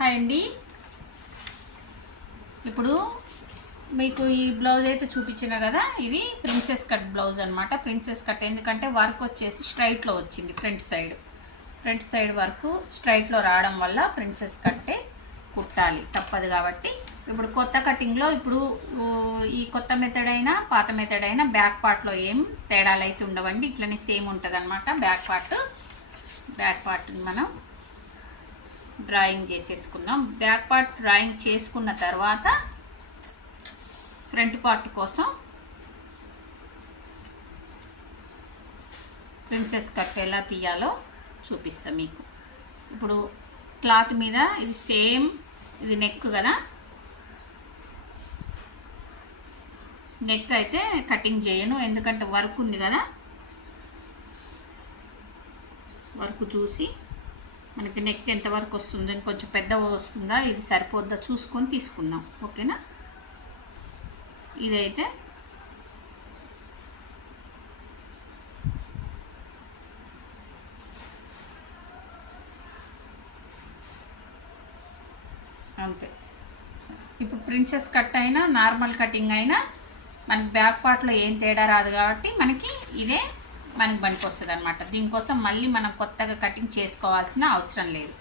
Hi అండి. ఇప్పుడు మీకు ఈ బ్లౌజ్ అయితే చూపించిన కదా, ఇది ప్రిన్సెస్ కట్ బ్లౌజ్ అనమాట. ప్రిన్సెస్ కట్ ఎందుకంటే వర్క్ వచ్చేసి స్ట్రైట్లో వచ్చింది. ఫ్రంట్ సైడ్ వర్క్ స్ట్రైట్లో రావడం వల్ల ప్రిన్సెస్ కట్టే కుట్టాలి, తప్పదు. కాబట్టి ఇప్పుడు కొత్త కటింగ్లో ఇప్పుడు ఈ కొత్త మెథడ్ అయినా పాత మెథడ్ అయినా బ్యాక్ పార్ట్లో ఏం తేడాలు అయితే ఉండవండి, ఇట్లనే సేమ్ ఉంటుంది అనమాట. బ్యాక్ పార్ట్ మనం డ్రాయింగ్ చేసేసుకుందాం. బ్యాక్ పార్ట్ డ్రాయింగ్ చేసుకున్న తర్వాత ఫ్రంట్ పార్ట్ కోసం ప్రిన్సెస్ కట్ ఎలా తీయాలో చూపిస్తాం మీకు. ఇప్పుడు క్లాత్ మీద ఇది సేమ్, ఇది నెక్ కదా, నెక్ అయితే కటింగ్ చేయను ఎందుకంటే వర్క్ ఉంది కదా. వర్క్ చూసి మనకి నెక్ ఎంత వరకు వస్తుంది, కొంచెం పెద్దగా వస్తుందా, ఇది సరిపోద్దా చూసుకొని తీసుకుందాం. ఓకేనా. ఇదైతే అంతే. ఇప్పుడు ప్రిన్సెస్ కట్ అయినా నార్మల్ కటింగ్ అయినా మనకి బ్యాక్ పార్ట్లో ఏం తేడా రాదు కాబట్టి మనకి ఇదే మనకి పనికి వస్తుంది అనమాట. దీనికోసం మళ్ళీ మనం కొత్తగా కటింగ్ చేసుకోవాల్సిన అవసరం లేదు.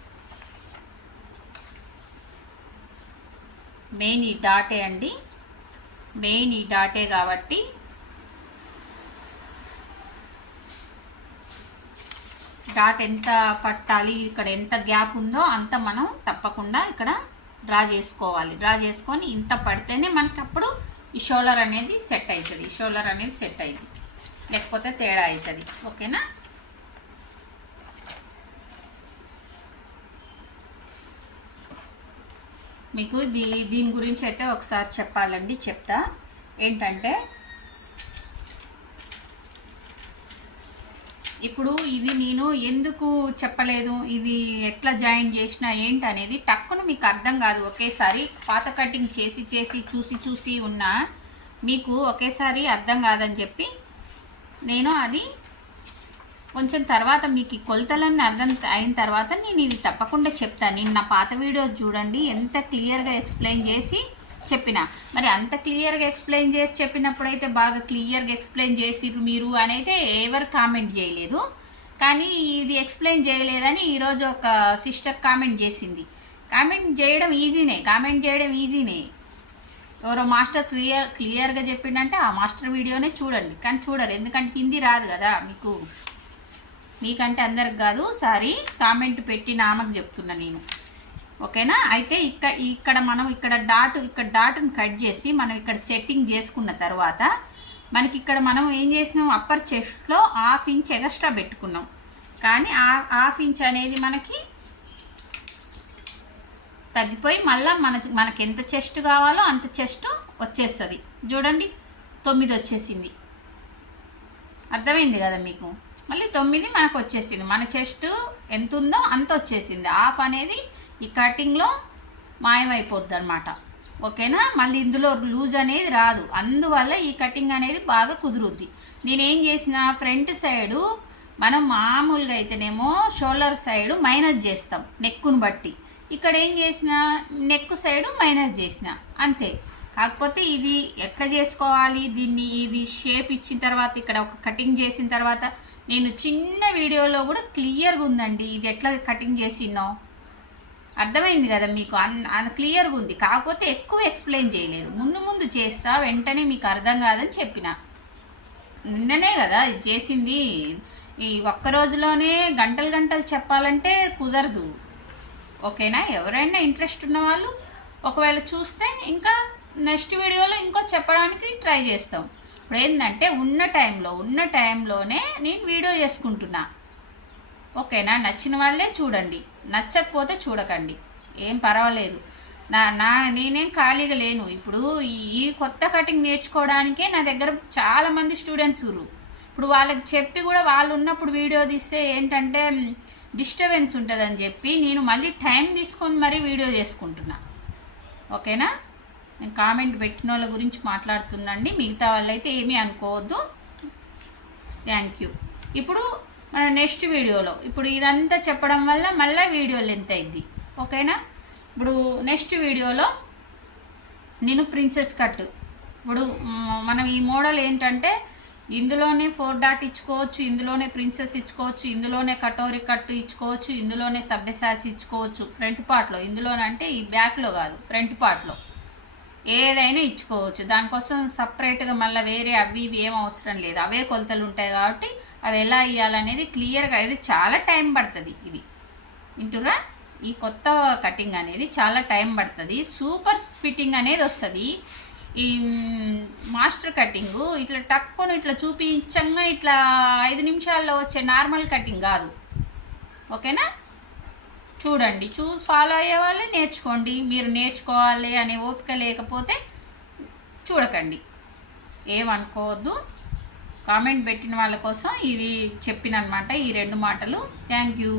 మెయిన్ ఈ డాటే అండి, మెయిన్ ఈ డాటే కాబట్టి డాట్ ఎంత పట్టాలి, ఇక్కడ ఎంత గ్యాప్ ఉందో అంత మనం తప్పకుండా ఇక్కడ డ్రా చేసుకోవాలి. డ్రా చేసుకొని ఇంత పడితేనే మనకి అప్పుడు ఈ షోల్డర్ అనేది సెట్ అవుతుంది. లేకపోతే తేడా అవుతుంది. ఓకేనా. మీకు దీని గురించి అయితే ఒకసారి చెప్పాలండి, చెప్తా. ఏంటంటే ఇప్పుడు ఇది నేను ఎందుకు చెప్పలేదు, ఇది ఎట్లా జాయిన్ చేసినా ఏంటి అనేది టక్కును మీకు అర్థం కాదు. ఒకేసారి పాత కటింగ్ చేసి చూసి ఉన్నా మీకు ఒకేసారి అర్థం కాదని చెప్పి నేను అది కొంచెం తర్వాత మీకు ఈ కొలతలన్నీ అర్థం అయిన తర్వాత నేను ఇది తప్పకుండా చెప్తాను. నేను నా పాత వీడియోస్ చూడండి, ఎంత క్లియర్గా ఎక్స్ప్లెయిన్ చేసి చెప్పిన. మరి అంత క్లియర్గా ఎక్స్ప్లెయిన్ చేసి చెప్పినప్పుడైతే బాగా క్లియర్గా ఎక్స్ప్లెయిన్ చేసిర్రు మీరు అనేది ఎవరు కామెంట్ చేయలేదు. కానీ ఇది ఎక్స్ప్లెయిన్ చేయలేదని ఈరోజు ఒక సిస్టర్ కామెంట్ చేసింది. కామెంట్ చేయడం ఈజీనే. ఎవరో మాస్టర్ క్లియర్గా చెప్పిండంటే ఆ మాస్టర్ వీడియోనే చూడండి. కానీ చూడరు, ఎందుకంటే హిందీ రాదు కదా మీకంటే అందరికి కాదు. సారీ, కామెంట్ పెట్టిన ఆమెకు చెప్తున్నా నేను. ఓకేనా. అయితే ఇక్కడ మనం ఇక్కడ డాట్ని కట్ చేసి మనం ఇక్కడ సెట్టింగ్ చేసుకున్న తర్వాత మనకి ఇక్కడ మనం ఏం చేసినాం, అప్పర్ చెస్ట్లో 1/2 ఇంచ్ ఎక్స్ట్రా పెట్టుకున్నాం. కానీ ఆ 1/2 ఇంచ్ అనేది మనకి తగ్గిపోయి మళ్ళీ మనకి ఎంత చెస్ట్ కావాలో అంత చెస్ట్ వచ్చేస్తుంది. చూడండి 9 వచ్చేసింది. అర్థమైంది కదా మీకు. మళ్ళీ 9 మనకు వచ్చేసింది. మన చెస్ట్ ఎంత ఉందో అంత వచ్చేసింది. 1/2 అనేది ఈ కటింగ్లో మాయమైపోద్ది అనమాట. ఓకేనా. మళ్ళీ ఇందులో లూజ్ అనేది రాదు, అందువల్ల ఈ కటింగ్ అనేది బాగా కుదురుద్ది. నేనేం చేసిన, ఫ్రంట్ సైడు మనం మామూలుగా అయితేనేమో షోల్డర్ సైడు మైనస్ చేస్తాం నెక్కును బట్టి. ఇక్కడ ఏం చేసిన, నెక్ సైడు మైనస్ చేసిన, అంతే. కాకపోతే ఇది ఎట్లా చేసుకోవాలి, ఇది షేప్ ఇచ్చిన తర్వాత ఇక్కడ ఒక కటింగ్ చేసిన తర్వాత నేను చిన్న వీడియోలో కూడా క్లియర్గా ఉందండి ఇది ఎట్లా కటింగ్ చేసినో. అర్థమైంది కదా మీకు, క్లియర్గా ఉంది. కాకపోతే ఎక్కువ ఎక్స్ప్లెయిన్ చేయలేదు. ముందు చేస్తా, వెంటనే మీకు అర్థం కాదని చెప్పిన. నిన్ననే కదా ఇది చేసింది. ఈ ఒక్క రోజులోనే గంటలు చెప్పాలంటే కుదరదు. ఓకేనా. ఎవరైనా ఇంట్రెస్ట్ ఉన్న వాళ్ళు ఒకవేళ చూస్తే ఇంకా నెక్స్ట్ వీడియోలో ఇంకో చెప్పడానికి ట్రై చేస్తాం. ఇప్పుడు ఏంటంటే ఉన్న టైంలోనే నేను వీడియో చేసుకుంటున్నా. ఓకేనా. నచ్చిన వాళ్ళే చూడండి, నచ్చకపోతే చూడకండి, ఏం పర్వాలేదు. నేనేం ఖాళీగా లేను. ఇప్పుడు ఈ కొత్త కటింగ్ నేర్చుకోవడానికే నా దగ్గర చాలామంది స్టూడెంట్స్ ఉన్నారు. ఇప్పుడు వాళ్ళకి చెప్పి కూడా వాళ్ళు ఉన్నప్పుడు వీడియో తీస్తే ఏంటంటే డిస్టర్బెన్స్ ఉంటుందని చెప్పి నేను మళ్ళీ టైం తీసుకొని మరీ వీడియో చేసుకుంటున్నా. ఓకేనా. నేను కామెంట్ పెట్టిన వాళ్ళ గురించి మాట్లాడుతున్నాండి, మిగతా వాళ్ళైతే ఏమీ అనుకోవద్దు. Thank you. ఇప్పుడు నెక్స్ట్ వీడియోలో ఇప్పుడు ఇదంతా చెప్పడం వల్ల మళ్ళీ వీడియో లెంత్ అయింది. ఓకేనా. ఇప్పుడు నెక్స్ట్ వీడియోలో నేను ప్రిన్సెస్ కట్. ఇప్పుడు మనం ఈ మోడల్ ఏంటంటే ఇందులోనే 4 డాట్ ఇచ్చుకోవచ్చు, ఇందులోనే ప్రిన్సెస్ ఇచ్చుకోవచ్చు, ఇందులోనే కటోరీ కట్ ఇచ్చుకోవచ్చు, ఇందులోనే సబ్యసాచి ఇచ్చుకోవచ్చు. ఫ్రంట్ పార్ట్లో ఇందులోనంటే ఈ బ్యాక్లో కాదు, ఫ్రంట్ పార్ట్లో ఏదైనా ఇచ్చుకోవచ్చు. దానికోసం సపరేట్గా మళ్ళీ వేరే అవి ఇవి ఏం అవసరం లేదు, అవే కొలతలు ఉంటాయి కాబట్టి అవి ఎలా ఇవ్వాలనేది క్లియర్గా. ఇది చాలా టైం పడుతుంది. ఇది వింటురా, ఈ కొత్త కటింగ్ అనేది చాలా టైం పడుతుంది. సూపర్ ఫిట్టింగ్ అనేది వస్తుంది. ఈ మాస్టర్ కటింగు ఇట్లా టక్కుని ఇట్లా చూపించంగా ఇట్లా 5 నిమిషాల్లో వచ్చే నార్మల్ కటింగ్ కాదు. ఓకేనా? చూడండి, ఫాలో అయ్యే వాళ్ళే నేర్చుకోండి. మీరు నేర్చుకోవాలి అనే ఓపిక లేకపోతే చూడకండి, ఏమనుకోవద్దు. కామెంట్ పెట్టిన వాళ్ళ కోసం ఇవి చెప్పినమాట ఈ 2 మాటలు. Thank you.